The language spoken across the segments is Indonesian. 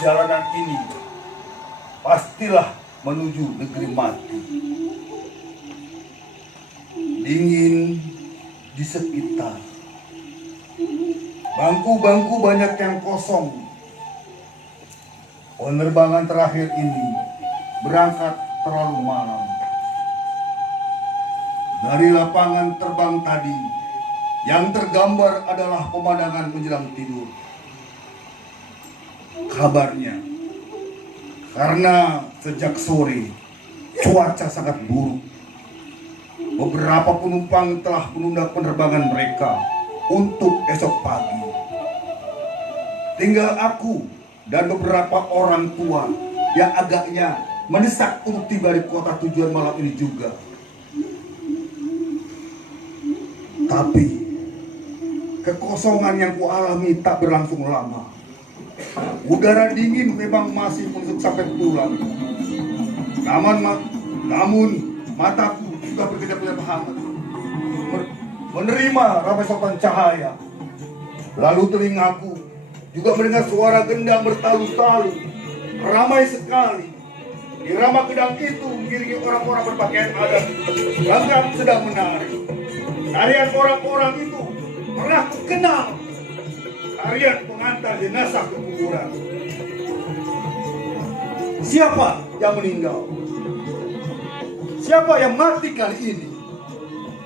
perjalanan ini pastilah menuju negeri mati. Dingin di sekitar. Bangku-bangku banyak yang kosong. Penerbangan terakhir ini berangkat terlalu malam. Dari lapangan terbang tadi, yang tergambar adalah pemandangan menjelang tidur. Kabarnya, karena sejak sore cuaca sangat buruk, beberapa penumpang telah menunda penerbangan mereka untuk esok pagi. Tinggal aku dan beberapa orang tua yang agaknya mendesak untuk tiba di kota tujuan malam ini juga. Tapi kekosongan yang kualami tak berlangsung lama. Udara dingin memang masih menusuk sampai tulang. Namun mataku juga berkedap-kedap hangat menerima ramesan cahaya. Lalu telingaku juga mendengar suara gendang bertalu-talu. Ramai sekali. Irama gendang itu mengiringi orang-orang berpakaian adat yang sedang menari. Tarian orang-orang itu pernah ku kenal. Tarian pengantar jenazah ke kuburan. Siapa yang meninggal? Siapa yang mati kali ini?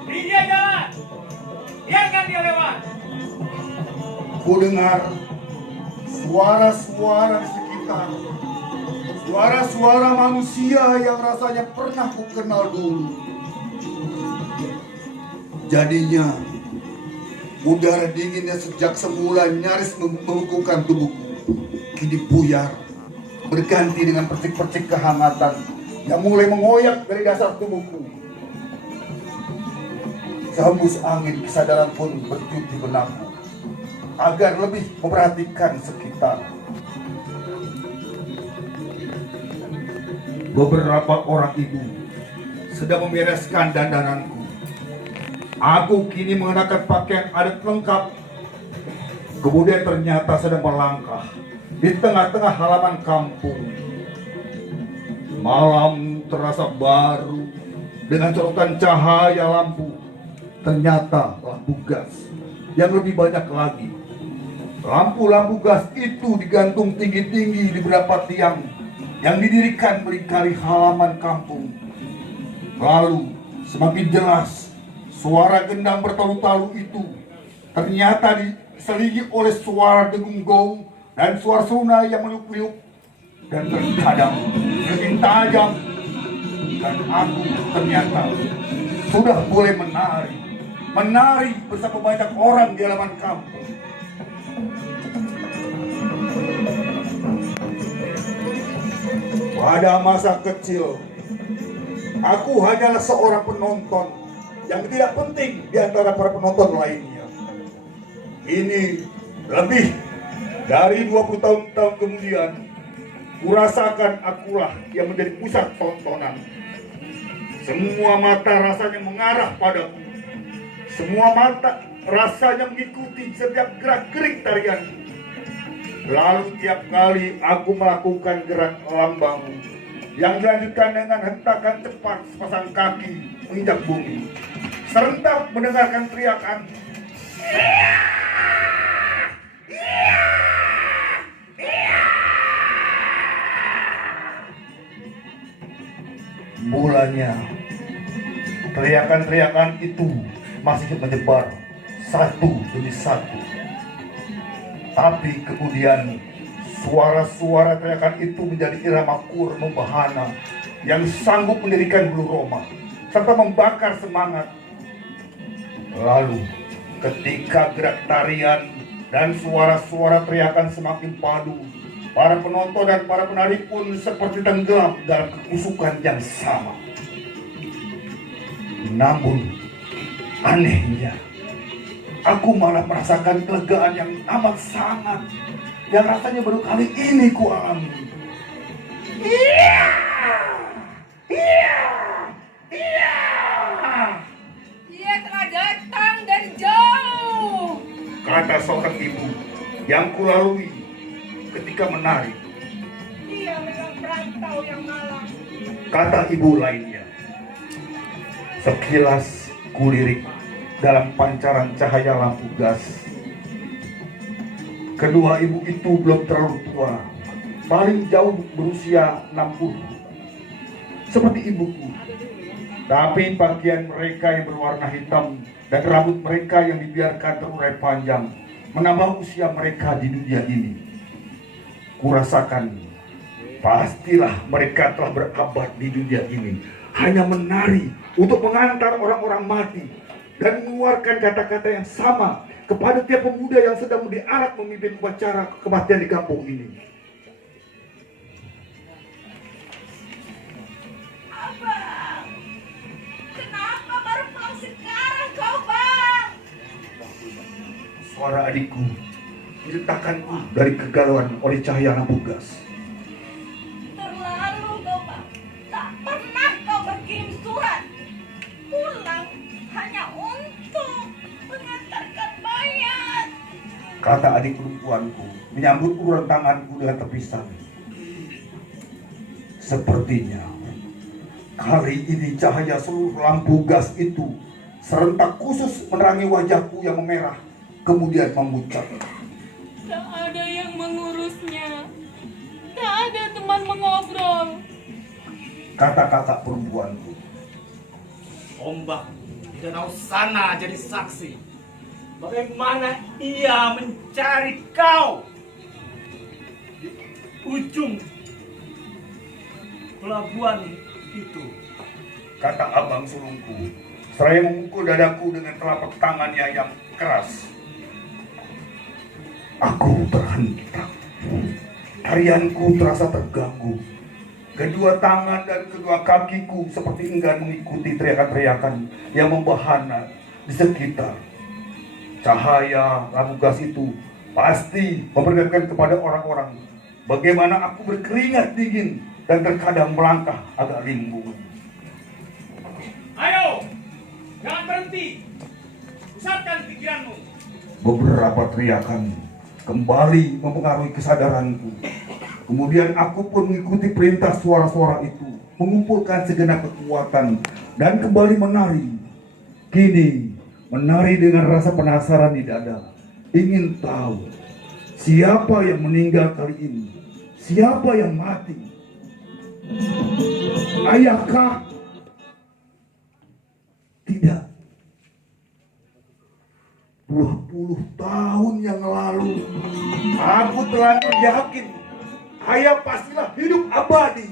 Dia jalan. Biarkan dia lewat. Ku dengar suara-suara di sekitar. Suara-suara manusia yang rasanya pernah ku kenal dulu. Jadinya udara dinginnya sejak semula nyaris membekukan tubuhku kini buyar, berganti dengan percik-percik kehangatan yang mulai mengoyak dari dasar tubuhku. Sehembus angin kesadaran pun bertiup di benakku agar lebih memperhatikan sekitar. Beberapa orang ibu sedang membereskan dandananku. Aku kini mengenakan pakaian adat lengkap. Kemudian ternyata sedang melangkah di tengah-tengah halaman kampung. Malam terasa baru dengan colokan cahaya lampu. Ternyata lampu gas yang lebih banyak lagi. Lampu-lampu gas itu digantung tinggi-tinggi di beberapa tiang yang didirikan melingkari halaman kampung. Lalu semakin jelas suara gendang bertalu-talu itu ternyata diselingi oleh suara dengung gong dan suara seruna yang meliuk-liuk dan terkadang lebih tajam. Dan aku ternyata sudah boleh menari bersama banyak orang di halaman kampung. Pada masa kecil, aku hanyalah seorang penonton yang tidak penting di antara para penonton lainnya. Ini lebih dari 20 tahun kemudian, kurasakan akulah yang menjadi pusat tontonan. Semua mata rasanya mengarah padaku. Semua mata rasanya mengikuti setiap gerak-gerik tarianku. Lalu tiap kali aku melakukan gerak lambang yang dilanjutkan dengan hentakan cepat sepasang kaki menginjak bumi, serentak mendengarkan teriakan mulanya. Teriakan-teriakan itu masih menyebar satu demi satu. Tapi kemudian suara-suara teriakan itu menjadi irama kur membahana yang sanggup mendirikan bulu roma serta membakar semangat. Lalu ketika gerak tarian dan suara-suara teriakan semakin padu, para penonton dan para penari pun seperti tenggelam dalam kekusukan yang sama. Namun anehnya, aku malah merasakan kelegaan yang amat sangat, yang rasanya baru kali ini ku alami. Dia telah datang dari jauh, kata seorang ibu yang kulalui ketika menari. kau yang malang. Kata ibu lainnya. Sekilas kulirik dalam pancaran cahaya lampu gas. Kedua ibu itu belum terlalu tua, paling jauh berusia 60, seperti ibuku. Tapi pakaian mereka yang berwarna hitam dan rambut mereka yang dibiarkan terurai panjang menambah usia mereka di dunia ini. Kurasakan pastilah mereka telah berabad di dunia ini, hanya menari untuk mengantar orang-orang mati dan mengeluarkan kata-kata yang sama kepada tiap pemuda yang sedang diarak memimpin upacara kematian di kampung ini. Abang, kenapa baru pulang sekarang kau, Bang? Suara adikku diletakkanku dari kegalauan oleh cahaya lampu gas. Terlalu kau, Bang. Tak pernah kau berkirim surat. Pulang hanya untuk mengantarkan mayat. Kata adik perempuanku menyambut uluran tanganku dengan tepisan. Sepertinya kali ini cahaya seluruh lampu gas itu serentak khusus menerangi wajahku yang memerah, kemudian memucat. Tak ada yang mengurusnya. Tak ada teman mengobrol. Kata kakak perempuanku. Ombak di danau sana jadi saksi bagaimana ia mencari kau di ujung pelabuhan itu. Kata abang sulungku, seraya memukul dadaku dengan telapak tangannya yang keras. Aku terhentak. Tarianku terasa terganggu. Kedua tangan dan kedua kakiku seperti enggan mengikuti teriakan-teriakan yang membahana di sekitar. Cahaya lampu gas itu pasti memperlihatkan kepada orang-orang bagaimana aku berkeringat dingin dan terkadang melangkah agak limbung. Ayo, jangan berhenti. Pusatkan pikiranmu. Beberapa teriakan kembali mempengaruhi kesadaranku. Kemudian aku pun mengikuti perintah suara-suara itu, mengumpulkan segenap kekuatan dan kembali menari. Kini menari dengan rasa penasaran di dada, ingin tahu siapa yang meninggal kali ini, siapa yang mati. Ayahkah? Tidak. 20 tahun yang lalu aku telah yakin ayah pastilah hidup abadi.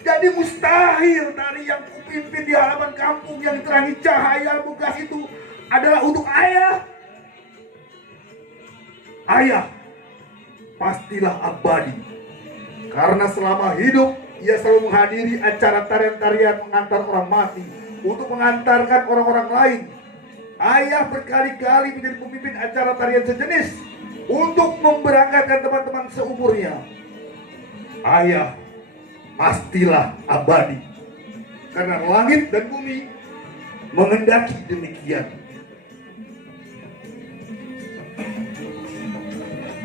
Jadi mustahil tari yang kupimpin di halaman kampung yang diterangi cahaya lampu gas itu adalah untuk ayah. Ayah pastilah abadi karena selama hidup ia selalu menghadiri acara tarian-tarian mengantar orang mati untuk mengantarkan orang-orang lain. Ayah berkali-kali menjadi pemimpin acara tarian sejenis untuk memberangkatkan teman-teman seumurnya. Ayah pastilah abadi karena langit dan bumi menghendaki demikian.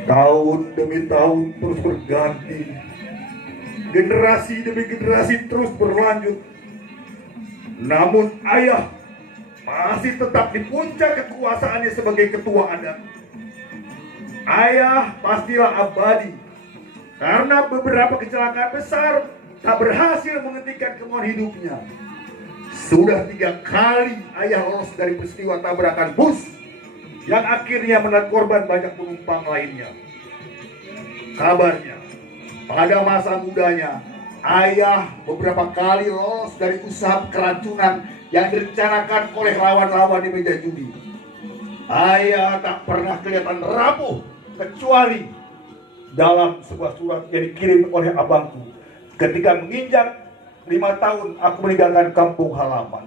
Tahun demi tahun terus berganti, generasi demi generasi terus berlanjut. Namun ayah masih tetap di puncak kekuasaannya sebagai ketua adat. Ayah pastilah abadi karena beberapa kecelakaan besar tak berhasil menghentikan kemauan hidupnya. Sudah 3 kali ayah lolos dari peristiwa tabrakan bus yang akhirnya menelan korban banyak penumpang lainnya. Kabarnya pada masa mudanya ayah beberapa kali lolos dari usaha keracunan yang direncanakan oleh lawan-lawan di meja judi. Ayah tak pernah kelihatan rapuh kecuali dalam sebuah surat yang dikirim oleh abangku ketika menginjak 5 tahun aku meninggalkan kampung halaman.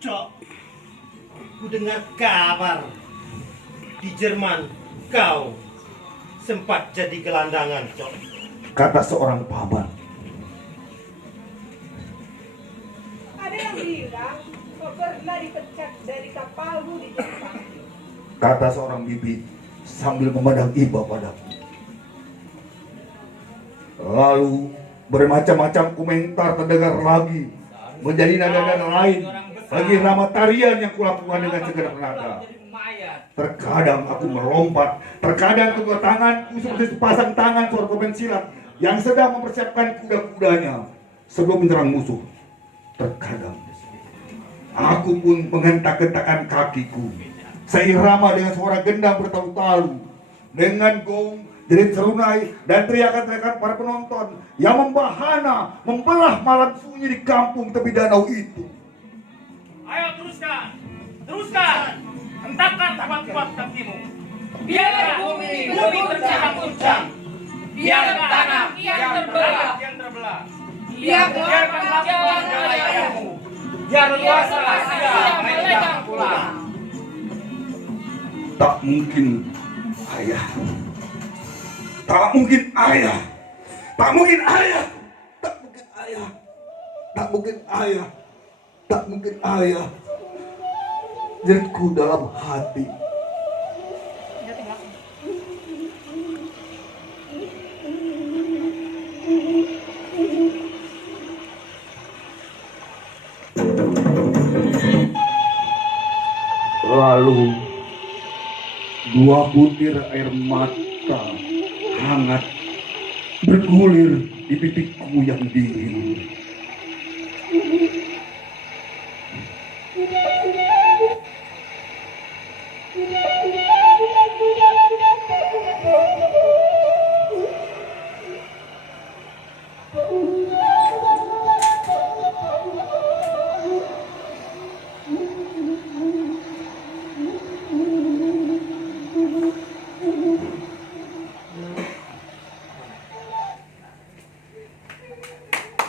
Cok, ku dengar kabar di Jerman kau sempat jadi gelandangan, Cok. Kata seorang paman. Ada yang bilang kau pernah dipecat dari kapalmu di Jepang. Kata seorang bibi sambil memandang iba padaku. Lalu bermacam-macam komentar terdengar lagi, menjadi nada-nada lain bagi rama tarian yang kulakukan dengan segenap tenaga. Terkadang aku melompat, terkadang kedua tanganku seperti sepasang tangan seorang pemain silat yang sedang mempersiapkan kuda-kudanya sebelum menyerang musuh. Terkadang aku pun menghentak-hentakan kakiku seirama dengan suara gendang bertalu-talu, dengan gong, jerit serunai, dan teriakan-teriakan para penonton yang membahana, membelah malam sunyi di kampung tepi danau itu. Ayo teruskan, teruskan. Hentakkan kuat-kuat kakimu. Biarlah bumi terguncang-guncang. Biar tanah yang terbelah. Biarkan jalan rayamu. Biar luaslah siang melenggang pulang. Tak mungkin ayah. Tak mungkin ayah. Tak mungkin ayah. Tak mungkin ayah. Tak mungkin ayah. Tak mungkin ayah. Jeritku dalam hati. Lalu dua butir air mata hangat bergulir di pipiku yang dingin.